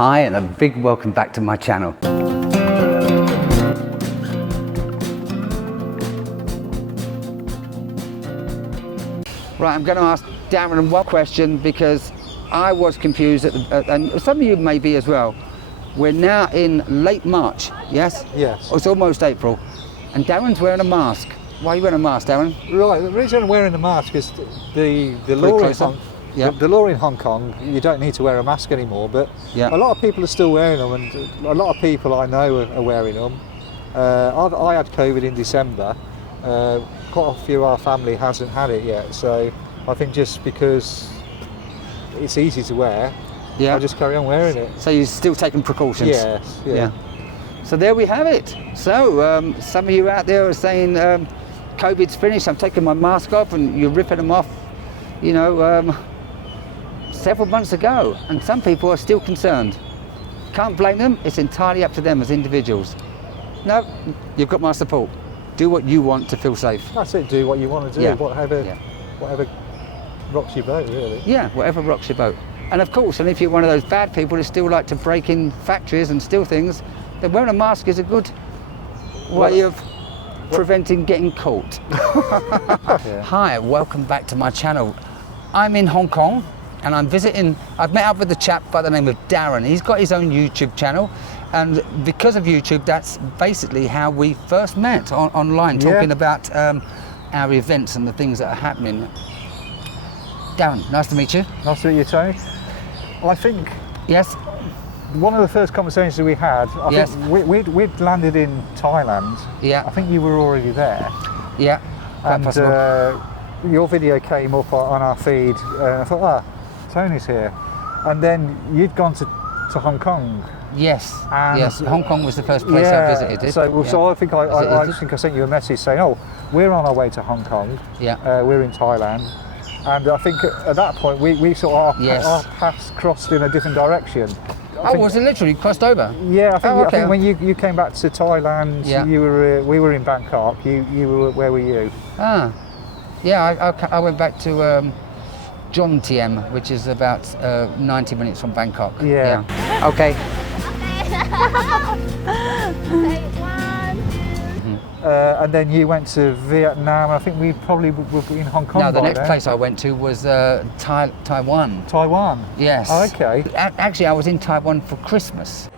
Hi, and a big welcome back to my channel. Right, I'm going to ask Darren one question because I was confused, and some of you may be as well. We're now in late March, yes? Yes. Oh, it's almost April, and Darren's wearing a mask. Why are you wearing a mask, Darren? Right, the reason I'm wearing the mask is the law in Hong Kong, you don't need to wear a mask anymore, but a lot of people are still wearing them, and a lot of people I know are wearing them. I had COVID in December. Quite a few of our family hasn't had it yet, so I think just because it's easy to wear, I'll just carry on wearing it. So you're still taking precautions? Yes, yeah. So there we have it. So some of you out there are saying COVID's finished, I'm taking my mask off, and you're ripping them off, you know, several months ago, and some people are still concerned. Can't blame them, it's entirely up to them as individuals. No, you've got my support. Do what you want to feel safe. That's it, do what you want to do, whatever rocks your boat, really. Yeah, whatever rocks your boat. And of course, and if you're one of those bad people who still like to break in factories and steal things, then wearing a mask is a good way of preventing getting caught. Hi, welcome back to my channel. I'm in Hong Kong and I've met up with a chap by the name of Darren. He's got his own YouTube channel, and because of YouTube, that's basically how we first met online, talking about our events and the things that are happening. Darren, nice to meet you. Nice to meet you, Tony. I think one of the first conversations we had, I think we'd landed in Thailand. Yeah. I think you were already there. Yeah. And your video came up on our feed, and I thought, Tony's here. And then you'd gone to Hong Kong. Yes. Hong Kong was the first place I visited. So I think I sent you a message saying, we're on our way to Hong Kong. Yeah. We're in Thailand. And I think at that point we sort of our paths crossed in a different direction. Was it literally crossed over? Yeah, I think when you came back to Thailand, we were in Bangkok. You were, where were you? I went back to Jom Tiem, which is about 90 minutes from Bangkok. Yeah. Okay. And then you went to Vietnam. I think we probably were in Hong Kong. No, the next place I went to was Taiwan. Taiwan? Yes. Oh, okay. Actually, I was in Taiwan for Christmas.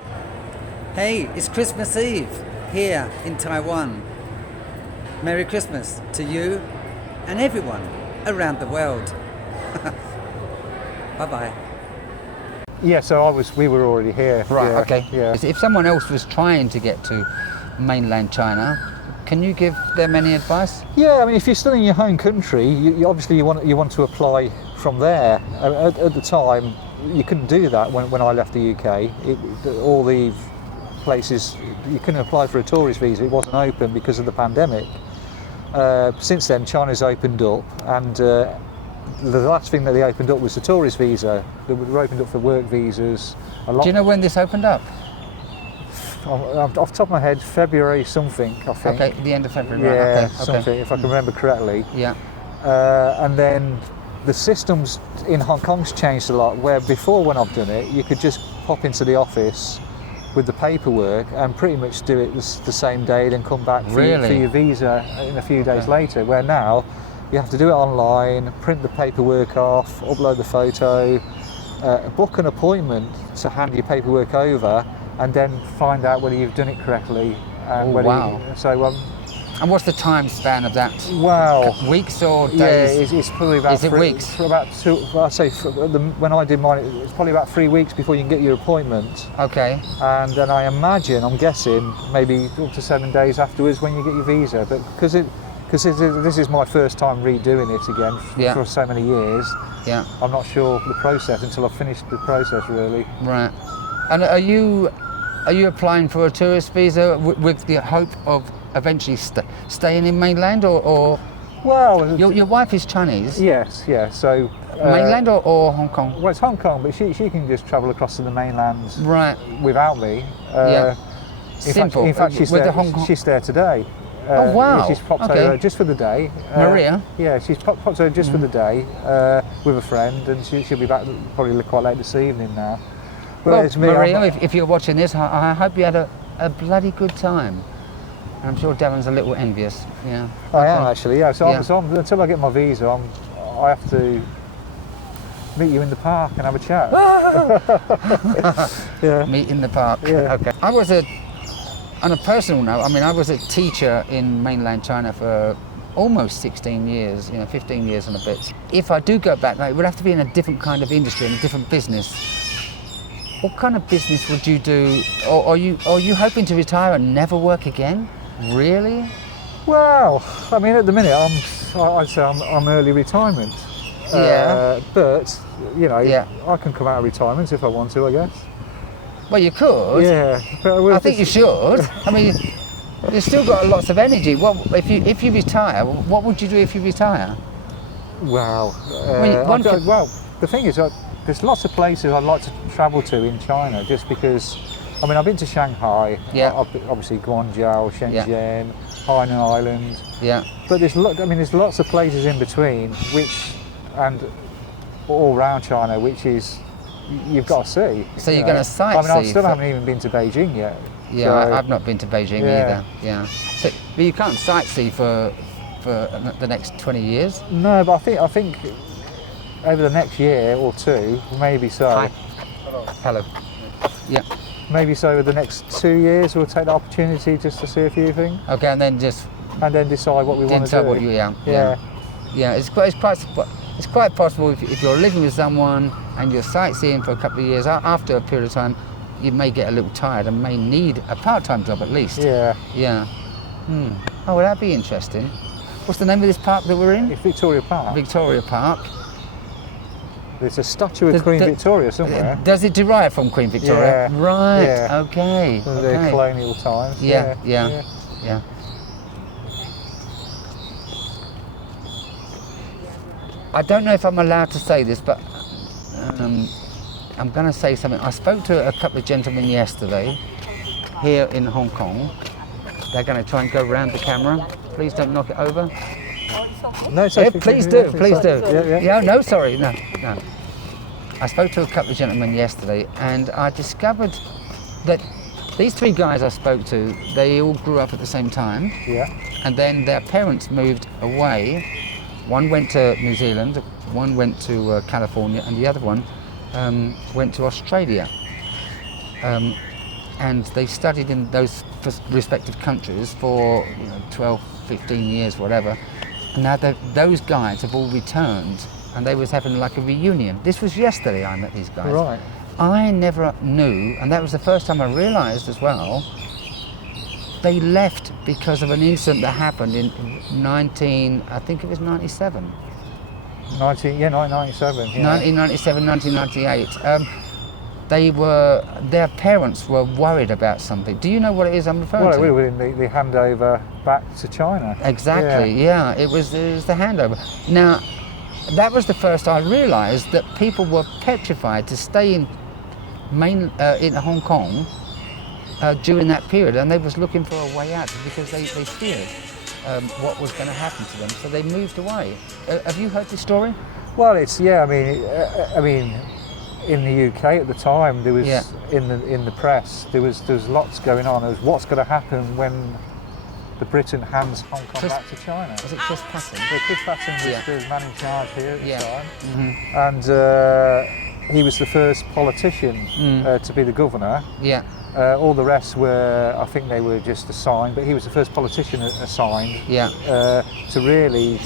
Hey, it's Christmas Eve here in Taiwan. Merry Christmas to you and everyone around the world. Bye-bye. Yeah, so we were already here. Right, okay. Yeah. If someone else was trying to get to mainland China, can you give them any advice? Yeah, I mean, if you're still in your home country, you obviously you want to apply from there. At the time, you couldn't do that when I left the UK. All the places, you couldn't apply for a tourist visa. It wasn't open because of the pandemic. Since then, China's opened up, and the last thing that they opened up was the tourist visa. They were opened up for work visas. Do you know when this opened up? Off the top of my head, February something, I think. Okay, the end of February. Yeah, right. something, if I can remember correctly. Yeah. And then the systems in Hong Kong's changed a lot, where before when I've done it, you could just pop into the office with the paperwork and pretty much do it the same day, then come back for your visa in a few days later, where now you have to do it online, print the paperwork off, upload the photo, book an appointment to hand your paperwork over, and then find out whether you've done it correctly. And and what's the time span of that? Well, weeks or days? Yeah, it's probably about weeks? For about two. I'd say when I did mine, it's probably about 3 weeks before you can get your appointment. Okay. And then I'm guessing, maybe up to 7 days afterwards when you get your visa. But because this is my first time redoing it again for so many years. Yeah. I'm not sure the process until I've finished the process, really. Right. And are you applying for a tourist visa with the hope of eventually staying in mainland, or? Well, your wife is Chinese. Yes, yeah. So mainland or Hong Kong? Well, it's Hong Kong, but she can just travel across to the mainland without me. Simple. In fact, she's with there, the Hong Kong. She's there today. Oh wow! She's popped over just for the day. Maria? Yeah, she's popped over just for the day with a friend, and she'll be back probably quite late this evening now. Whereas me, Maria, if you're watching this, I hope you had a bloody good time. I'm sure Darren's a little envious. Yeah. I am actually. Yeah. So, Yeah. until I get my visa, I have to meet you in the park and have a chat. Yeah. Meet in the park. Yeah. Okay. On a personal note, I mean, I was a teacher in mainland China for almost 16 years, 15 years and a bit. If I do go back, it would have to be in a different kind of industry, in a different business. What kind of business would you do? Or are you hoping to retire and never work again? Really? Well, I mean, at the minute, I'd say I'm early retirement. Yeah. But Yeah. I can come out of retirement if I want to, I guess. Well, you could. Yeah. But I think you should. I mean, you've still got lots of energy. What if you retire? What would you do if you retire? Well, Well, the thing is, there's lots of places I'd like to travel to in China, just because. I mean, I've been to Shanghai. Yeah. Obviously, Guangzhou, Shenzhen, Hainan Island. Yeah. But there's lots of places in between, and all around China, which is you've got to see. So you're going to sightsee? I mean, I still haven't even been to Beijing yet. Yeah, so, I've not been to Beijing either. Yeah. So, but you can't sightsee for the next 20 years. No, but I think over the next year or two, maybe so. Hi. Hello. Yeah. Maybe so over the next 2 years, we'll take the opportunity just to see a few things. Okay, and then just And then decide what we want to decide do. what you Yeah. Yeah. It's quite possible if you're living with someone and you're sightseeing for a couple of years. After a period of time, you may get a little tired and may need a part-time job at least. Yeah. Yeah. Oh, well, that'd be interesting. What's the name of this park that we're in? It's Victoria Park. Victoria Park. There's a statue of Queen Victoria somewhere. Does it derive from Queen Victoria? Yeah. Right. Yeah. Okay. From the Okay. colonial times. Yeah. I don't know if I'm allowed to say this, but I'm going to say something. I spoke to a couple of gentlemen yesterday here in Hong Kong. They're going to try and go around the camera. Please don't knock it over. No, it's Yeah, okay. please do, please do. Yeah. No, sorry, no. I spoke to a couple of gentlemen yesterday, and I discovered that these three guys I spoke to, they all grew up at the same time, Yeah. and then their parents moved away. One went to New Zealand, one went to California, and the other one went to Australia. And they studied in those respective countries for 12, 15 years, whatever. And now those guys have all returned, and they was having like a reunion. This was yesterday I met these guys. Right. I never knew, and that was the first time I realised as well, they left because of an incident that happened in 1997. 1997. Yeah. 1997, 1998. Their parents were worried about something. Do you know what it is I'm referring Well, to? we were in the handover back to China. Exactly, yeah. It was the handover. Now, that was the first I realised that people were petrified to stay in Hong Kong during that period, and they was looking for a way out because they feared what was going to happen to them, so they moved away. Have you heard this story? Well, it's I mean, in the UK at the time, there was in the press there was lots going on. There was what's going to happen when the Britain hands Hong Kong back to China. Was it Chris Patton? So Chris Patton was the man in charge here at the time, and he was the first politician to be the governor. Yeah. All the rest were, I think they were just assigned, but he was the first politician assigned to really,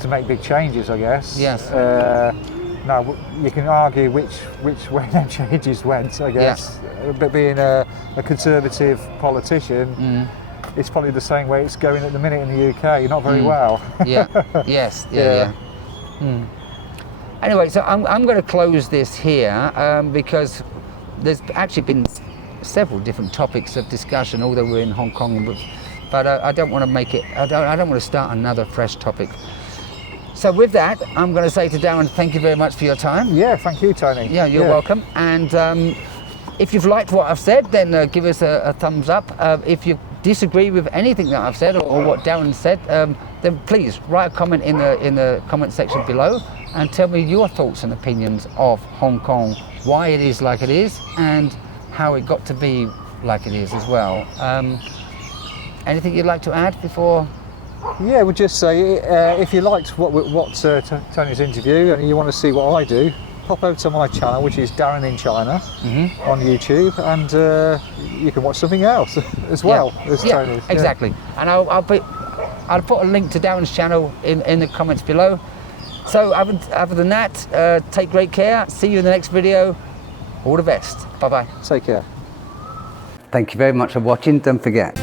to make big changes, I guess. Yes. Now, you can argue which way them changes went, I guess. But being a conservative politician, it's probably the same way it's going at the minute in the UK, not very well. Anyway, so I'm going to close this here because there's actually been several different topics of discussion, although we're in Hong Kong, but I don't want to make it. I don't want to start another fresh topic. So with that, I'm going to say to Darren, thank you very much for your time. Yeah, thank you, Tony. Yeah, you're welcome. And if you've liked what I've said, then give us a thumbs up. If you disagree with anything that I've said or what Darren said, then please write a comment in the comment section below. and tell me your thoughts and opinions of Hong Kong, why it is like it is, and how it got to be like it is as well. Anything you'd like to add before? Yeah, we'll just say, if you liked Tony's interview and you want to see what I do, pop over to my channel, which is Darren in China, on YouTube, and you can watch something else as well as Tony's. Exactly. And I'll put a link to Darren's channel in the comments below. So other than that, take great care. See you in the next video. All the best. Bye bye. Take care. Thank you very much for watching. Don't forget,